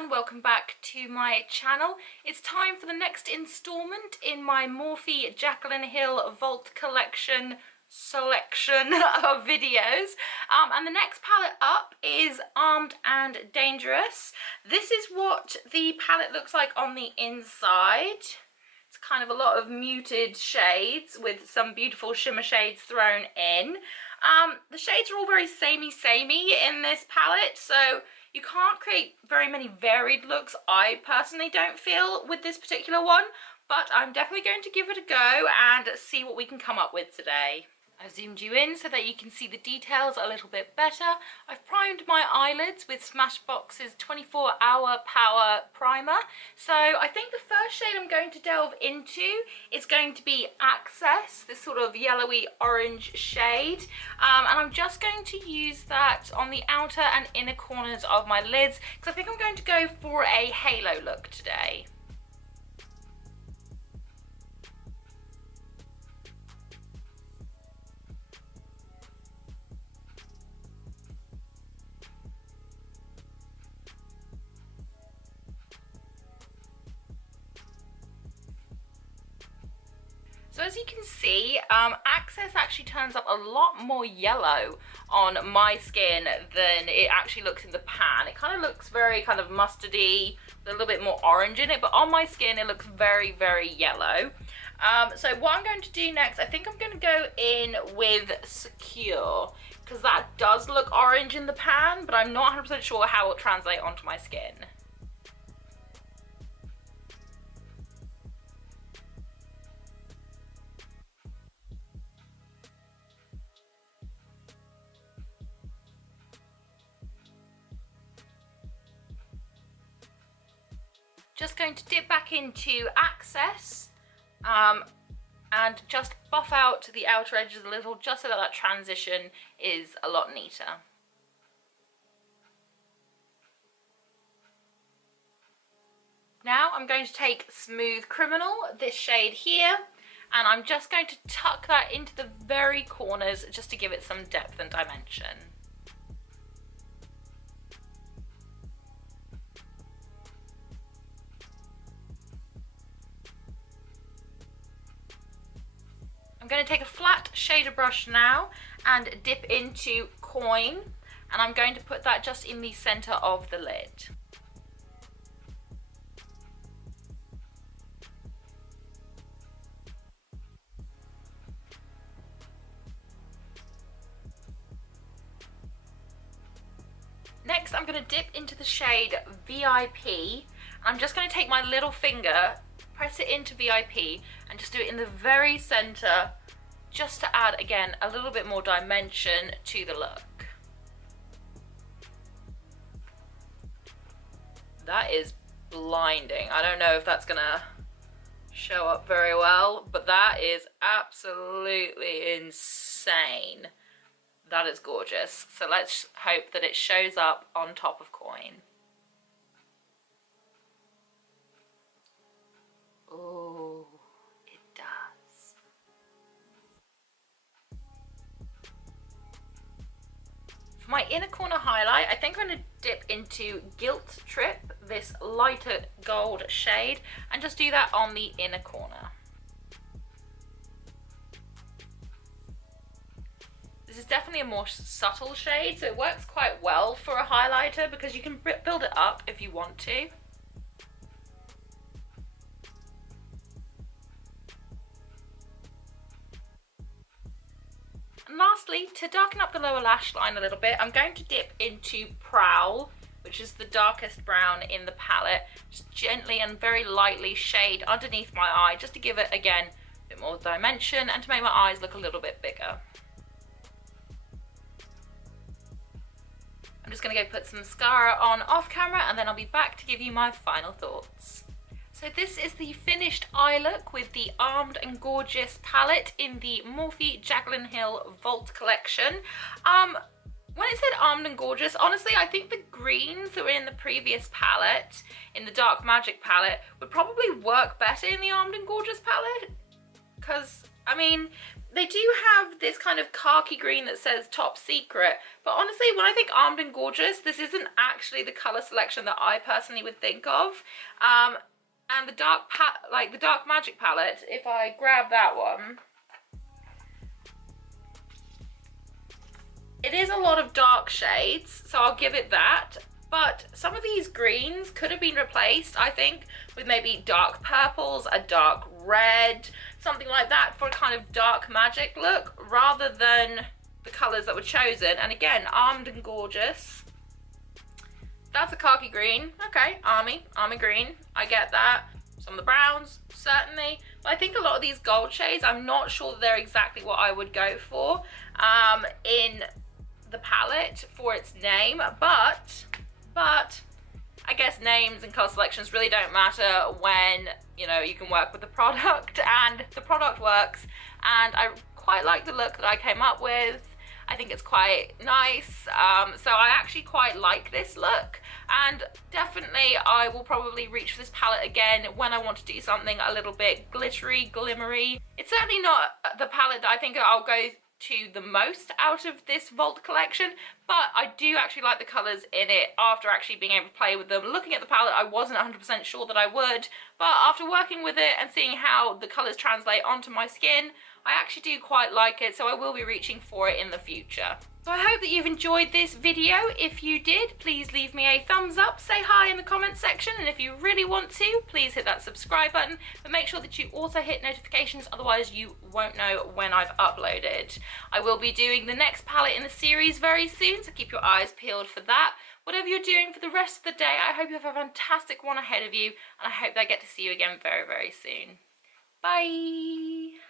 and welcome back to my channel. It's time for the next installment in my Morphe Jaclyn Hill Vault Collection selection of videos. And the next palette up is Armed and Dangerous. This is what the palette looks like on the inside. It's kind of a lot of muted shades with some beautiful shimmer shades thrown in. The shades are all very samey in this palette, so you can't create very many varied looks, I personally don't feel, with this particular one, but I'm definitely going to give it a go and see what we can come up with today. I've zoomed you in so that you can see the details a little bit better. I've primed my eyelids with Smashbox's 24-hour power primer. So I think the first shade I'm going to delve into is going to be Access, this sort of yellowy orange shade. And I'm just going to use that on the outer and inner corners of my lids because I think I'm going to go for a halo look today. So as you can see, Access actually turns up a lot more yellow on my skin than it actually looks in the pan. It kind of looks very kind of mustardy, with a little bit more orange in it, but on my skin it looks very, very yellow. So what I'm going to do next, I think I'm going to go in with Secure, because that does look orange in the pan, but I'm not 100% sure how it will translate onto my skin. Just going to dip back into Access and just buff out the outer edges a little, just so that that transition is a lot neater. Now I'm going to take Smooth Criminal, this shade here, and I'm just going to tuck that into the very corners just to give it some depth and dimension. I'm going to take a flat shader brush now and dip into Coin, and I'm going to put that just in the center of the lid. Next, I'm going to dip into the shade VIP. I'm just going to take my little finger, press it into VIP, and just do it in the very center, just to add, again, a little bit more dimension to the look. That is blinding. I don't know if that's gonna show up very well, but that is absolutely insane. That is gorgeous. So let's hope that it shows up on top of Coin. Oh, it does. For my inner corner highlight, I think I'm going to dip into Guilt Trip, this lighter gold shade, and just do that on the inner corner. This is definitely a more subtle shade, so it works quite well for a highlighter because you can build it up if you want to. And lastly, to darken up the lower lash line a little bit, I'm going to dip into Prowl, which is the darkest brown in the palette. Just gently and very lightly shade underneath my eye, just to give it, again, a bit more dimension and to make my eyes look a little bit bigger. I'm just going to go put some mascara on off camera, and then I'll be back to give you my final thoughts. So this is the finished eye look with the Armed and Gorgeous palette in the Morphe Jaclyn Hill Vault Collection. When it said Armed and Gorgeous, honestly, I think the greens that were in the previous palette, in the Dark Magic palette, would probably work better in the Armed and Gorgeous palette. Because, I mean, they do have this kind of khaki green that says top secret, but honestly, when I think Armed and Gorgeous, this isn't actually the color selection that I personally would think of. And the the Dark Magic palette, if I grab that one, it is a lot of dark shades, so I'll give it that. But some of these greens could have been replaced, I think, with maybe dark purples, a dark red, something like that for a kind of dark magic look, rather than the colours that were chosen. And again, Armed and Gorgeous. That's a khaki green. Okay, army green. I get that. Some of the browns, certainly. But I think a lot of these gold shades, I'm not sure that they're exactly what I would go for in the palette for its name. But I guess names and colour selections really don't matter when, you know, you can work with the product, and the product works. And I quite like the look that I came up with. I think it's quite nice, so I actually quite like this look, and definitely I will probably reach for this palette again when I want to do something a little bit glittery, glimmery. It's certainly not the palette that I think I'll go to the most out of this Vault collection, but I do actually like the colours in it after actually being able to play with them. Looking at the palette, I wasn't 100% sure that I would, but after working with it and seeing how the colours translate onto my skin, I actually do quite like it, so I will be reaching for it in the future. So I hope that you've enjoyed this video. If you did, please leave me a thumbs up, say hi in the comments section, and if you really want to, please hit that subscribe button, but make sure that you also hit notifications, otherwise you won't know when I've uploaded. I will be doing the next palette in the series very soon, so keep your eyes peeled for that. Whatever you're doing for the rest of the day, I hope you have a fantastic one ahead of you, and I hope that I get to see you again very, very soon. Bye!